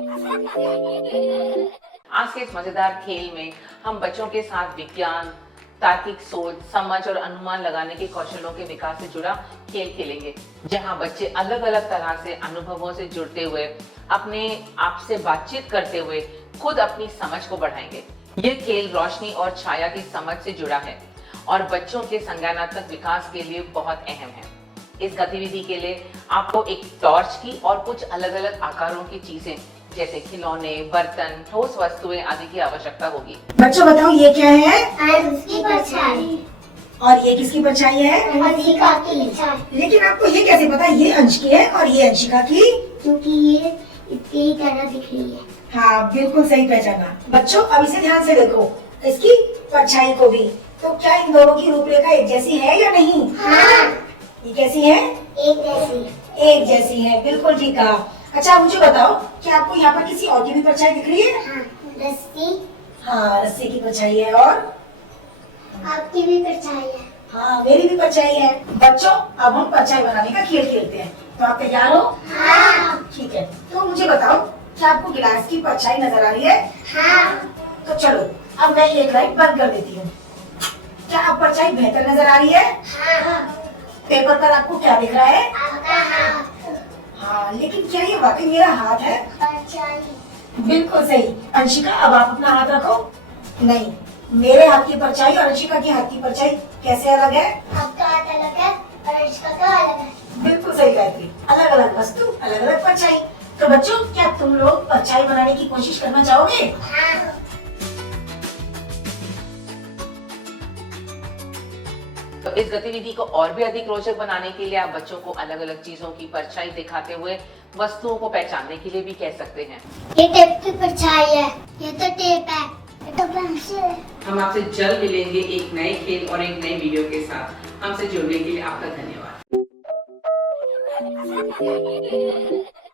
आज के इस मजेदार खेल में हम बच्चों के साथ विज्ञान, तार्किक सोच, समझ और अनुमान लगाने के कौशलों के विकास से जुड़ा खेल खेलेंगे, जहां बच्चे अलग अलग तरह से अनुभवों से जुड़ते हुए अपने आप से बातचीत करते हुए खुद अपनी समझ को बढ़ाएंगे। ये खेल रोशनी और छाया की समझ से जुड़ा है और बच्चों के संज्ञानात्मक विकास के लिए बहुत अहम है। इस गतिविधि के लिए आपको एक टॉर्च की और कुछ अलग अलग आकारों की चीजें जैसे खिलौने, बर्तन, ठोस वस्तुएं आदि की आवश्यकता होगी। बच्चों बताओ ये क्या है? उसकी परछाई। और ये किसकी परछाई है? अंशिका की परछाई। लेकिन आपको ये कैसे पता ये अंश की है और ये अंशिका की? क्योंकि ये इसकी ही तरह दिख रही है। हाँ, बिल्कुल सही पहचाना। बच्चों अब इसे ध्यान से देखो, इसकी परछाई को भी। तो क्या इन दोनों की रूपरेखा एक जैसी है या नहीं? हाँ। ये कैसी है? एक जैसी। एक जैसी है, बिल्कुल ठीक कहा। अच्छा मुझे बताओ, क्या आपको यहाँ पर किसी और की भी परछाई दिख रही है? हाँ, रस्सी। हाँ, रस्सी की परछाई है। और आपकी भी परछाई है। हाँ, मेरी भी परछाई है। बच्चों अब हम परछाई बनाने का खेल खेलते हैं, तो आप तैयार हो? हाँ। ठीक है, तो मुझे बताओ, क्या आपको गिलास की परछाई नजर आ रही है? हाँ। तो चलो अब मैं एक लाइट बंद कर देती हूँ। क्या अब परछाई बेहतर नजर आ रही है? हाँ। पेपर पर आपको क्या दिख रहा है? आपका हाथ। हाँ, लेकिन क्या ये वाकई मेरा हाथ है? परछाई। बिल्कुल सही। अंशिका अब आप अपना हाथ रखो। नहीं, मेरे हाथ की परछाई और अंशिका की हाथ की परछाई कैसे अलग है? आपका हाथ अलग है और अंशिका का अलग है। बिल्कुल सही गायत्री। अलग अलग वस्तु, अलग अलग परछाई। तो बच्चों क्या तुम लोग परछाई बनाने की कोशिश करना चाहोगे? हाँ। तो इस गतिविधि को और भी अधिक रोचक बनाने के लिए आप बच्चों को अलग अलग चीजों की परछाई दिखाते हुए वस्तुओं को पहचानने के लिए भी कह सकते हैं। ये टेप की परछाई है। ये तो टेप है। ये तो पेंसिल है। हम आपसे जल्द मिलेंगे एक नए खेल और एक नए वीडियो के साथ। हमसे जुड़ने के लिए आपका धन्यवाद।